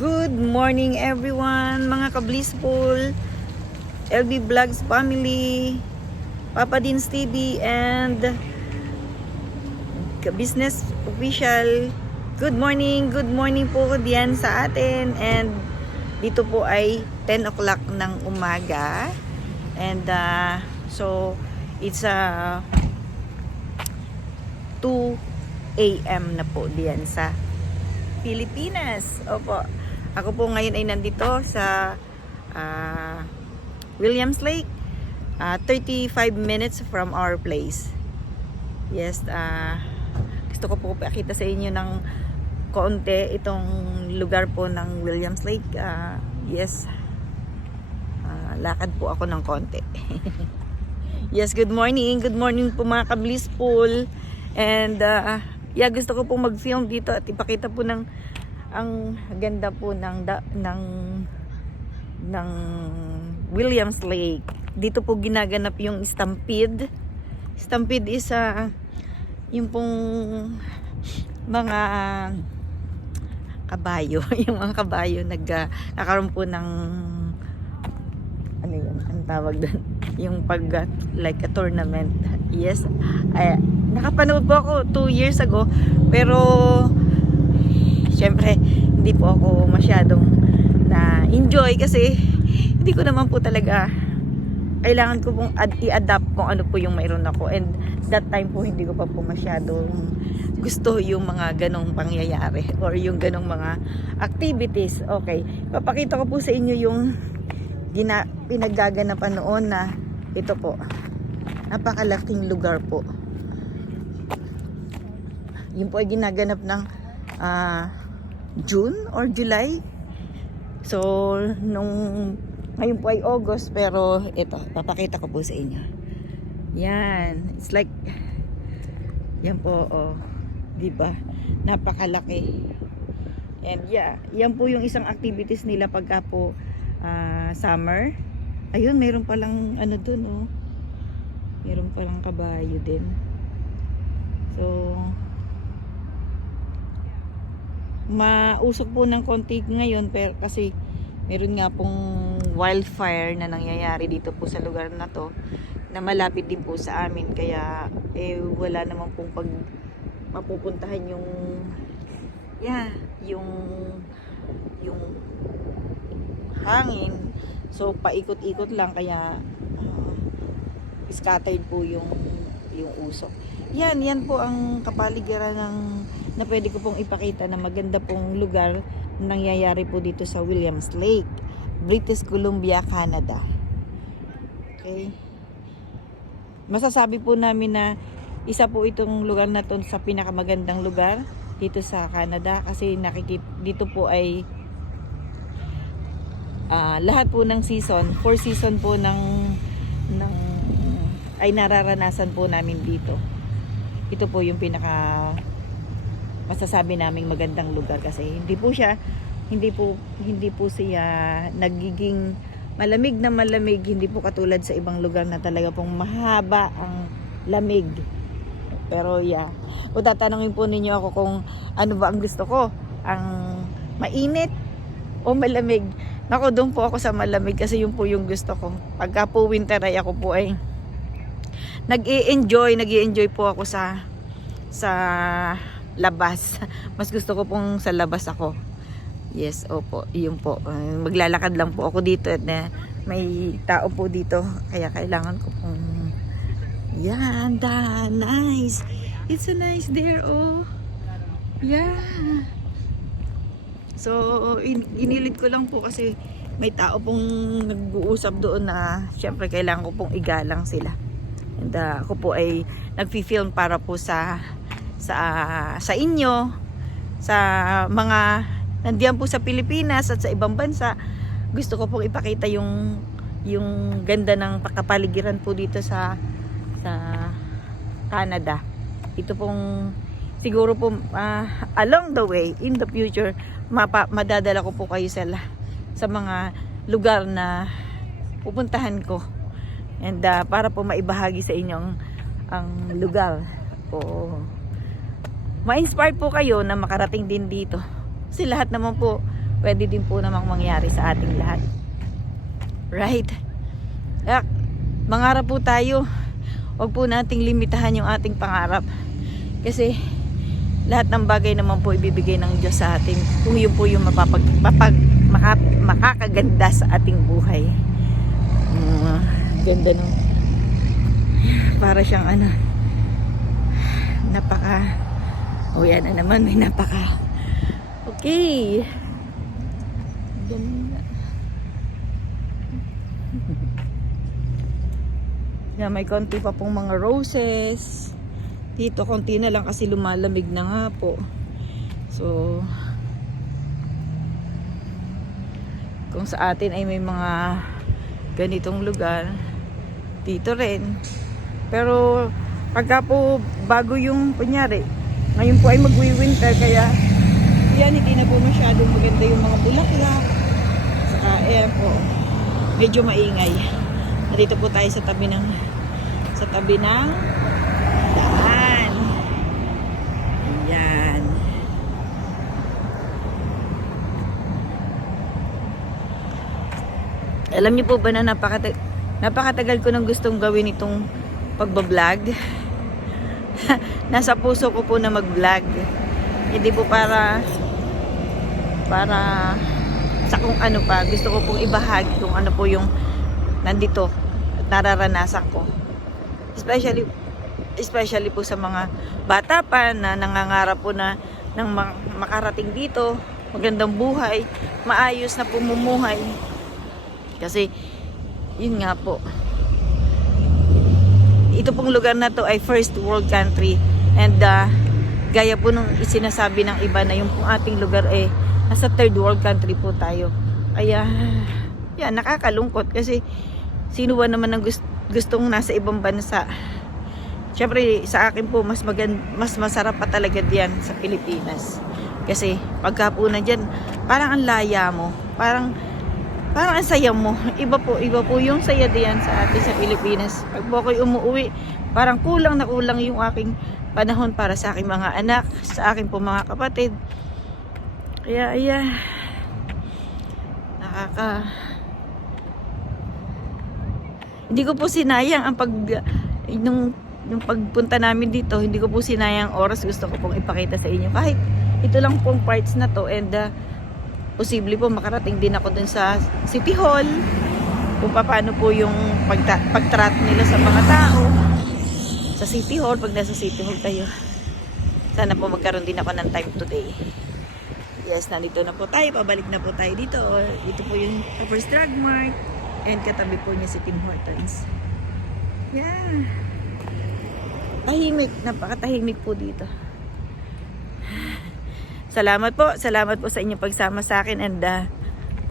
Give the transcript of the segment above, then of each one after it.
Good morning everyone, mga ka-blissful LB Vlogs family, Papa Dins TV and ka-business official. Good morning po diyan sa atin, and dito po ay 10 o'clock ng umaga, and so it's 2 AM na po diyan sa Pilipinas. Opo. Ako po ngayon ay nandito sa Williams Lake, 35 minutes from our place. Yes, gusto ko po pakita sa inyo ng konti itong lugar po ng Williams Lake. Yes, lakad po ako ng konti. Yes, good morning po mga ka-blissful. And gusto ko pong mag-film dito at ipakita po ng ang ganda po ng Williams Lake. Dito po ginaganap yung Stampede. Stampede is yung pong mga kabayo, yung mga kabayo nagkakaroon po ng ano yun, ang tawag doon, yung pag like a tournament. Yes, nakapanood po ako 2 years ago, pero syempre hindi po ako masyadong na enjoy kasi hindi ko naman po talaga kailangan ko pong i-adapt kung ano po yung mayroon ako, and that time po hindi ko pa po masyadong gusto yung mga ganong pangyayari or yung ganong mga activities. Okay, papakita ko po sa inyo yung pinaggaganapan noon na ito po, napakalaking lugar po. Yun po ay ginaganap ng June or July. So ngayon po ay August, pero ito, papakita ko po sa inyo. Yan, it's like yan po, diba, napakalaki. And yan po yung isang activities nila pagka po summer. Ayun, mayroon palang ano dun, mayroon palang kabayo din. So mausok po ng konti ngayon, pero kasi meron nga pong wildfire na nangyayari dito po sa lugar na to, na malapit din po sa amin, kaya wala naman pong mapupuntahan yung hangin. So paikot-ikot lang, kaya scattered po yung usok. Yan po ang kapaligiran na pwede ko pong ipakita na maganda pong lugar na nangyayari po dito sa Williams Lake, British Columbia, Canada. Okay, masasabi po namin na isa po itong lugar na to sa pinakamagandang lugar dito sa Canada, kasi dito po ay lahat po ng season, 4 season po ay nararanasan po namin dito. Ito po yung pinaka masasabi naming magandang lugar, kasi hindi po siya nagiging malamig na malamig, hindi po katulad sa ibang lugar na talaga pong mahaba ang lamig. Pero kung tatanungin po ninyo ako kung ano ba ang gusto ko, ang mainit o malamig, nako, doon po ako sa malamig, kasi yun po yung gusto ko. Pagka po winter ay ako po ay nag-i-enjoy po ako sa labas. Mas gusto ko pong sa labas ako. Yes, opo, yun po. Maglalakad lang po ako dito at may tao po dito, kaya kailangan ko pong nice. It's so nice there, So inilid ko lang po kasi may tao pong nag-uusap doon na syempre kailangan ko pong igalang sila. And ako po ay nagfi-film para po sa inyo, sa mga nandiyan po sa Pilipinas at sa ibang bansa. Gusto ko pong ipakita yung ganda ng kapaligiran po dito sa Canada. Ito pong siguro po along the way in the future madadala ko po kayo sa mga lugar na pupuntahan ko, and para po maibahagi sa inyo ang lugar, ma-inspire po kayo na makarating din dito, kasi lahat naman po pwede din po namang mangyari sa ating lahat. Right? Mangarap po tayo. Huwag po nating limitahan yung ating pangarap. Kasi lahat ng bagay naman po ibibigay ng Diyos sa atin. Kung yun po yung makakaganda sa ating buhay. Ganda no. Para siyang yan na naman, may napaka. Okay. Ganda. May konti pa pong mga roses. Dito konti na lang kasi lumalamig na nga po. So kung sa atin ay may mga ganitong lugar, dito rin. Pero pagka po bago yung kunyari, ngayon po ay magwi-winter, kaya yan, hindi na po masyadong maganda yung mga bulaklak. Saka ayan po, medyo maingay. Dito po tayo sa tabi ng daan. Ayan. Alam niyo po ba na napakatagal ko nang gustong gawin itong pagbablog. Nasa puso ko po na mag-vlog. Hindi po para sa kung ano pa. Gusto ko pong ibahagi kung ano po yung nandito at nararanasan ko. Especially po sa mga bata pa na nangangarap po na ng makarating dito, magandang buhay, maayos na pumumuhay. Kasi yun nga po, ito pong lugar na to ay first world country, and gaya po nung isinasabi ng iba na yung pong ating lugar ay nasa third world country po tayo. Kaya yan, nakakalungkot kasi sino ba naman ang gustong nasa ibang bansa? Syempre sa akin po mas masarap pa talaga diyan sa Pilipinas. Kasi pagka po na diyan, parang ang laya mo, parang ang saya mo. Iba po yung saya diyan sa atin sa Pilipinas. Pag po ako'y umuwi, parang kulang na kulang yung aking panahon para sa aking mga anak, sa aking po mga kapatid. Kaya ayan, hindi ko po sinayang ang nung pagpunta namin dito, hindi ko po sinayang oras. Gusto ko pong ipakita sa inyo kahit ito lang pong parts na to, and posible po makarating din ako dun sa City Hall, kung paano po yung pagtrat nila sa mga tao sa City Hall. Pag nasa City Hall tayo, sana po magkaroon din ako ng time today. Yes, nandito na po tayo, pabalik na po tayo dito. Ito po yung First Drug Mart, and katabi po niya si Tim Hortons. Yeah, tahimik, napakatahimik po dito. Salamat po sa inyong pagsama sa akin, and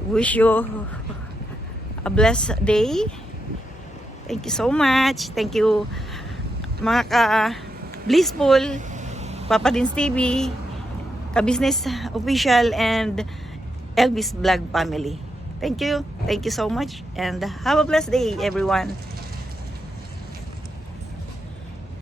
wish you a blessed day. Thank you so much. Thank you mga ka-blissful, Papa Dins TV, ka-business official, and Elvis Vlog family. Thank you so much, and have a blessed day everyone.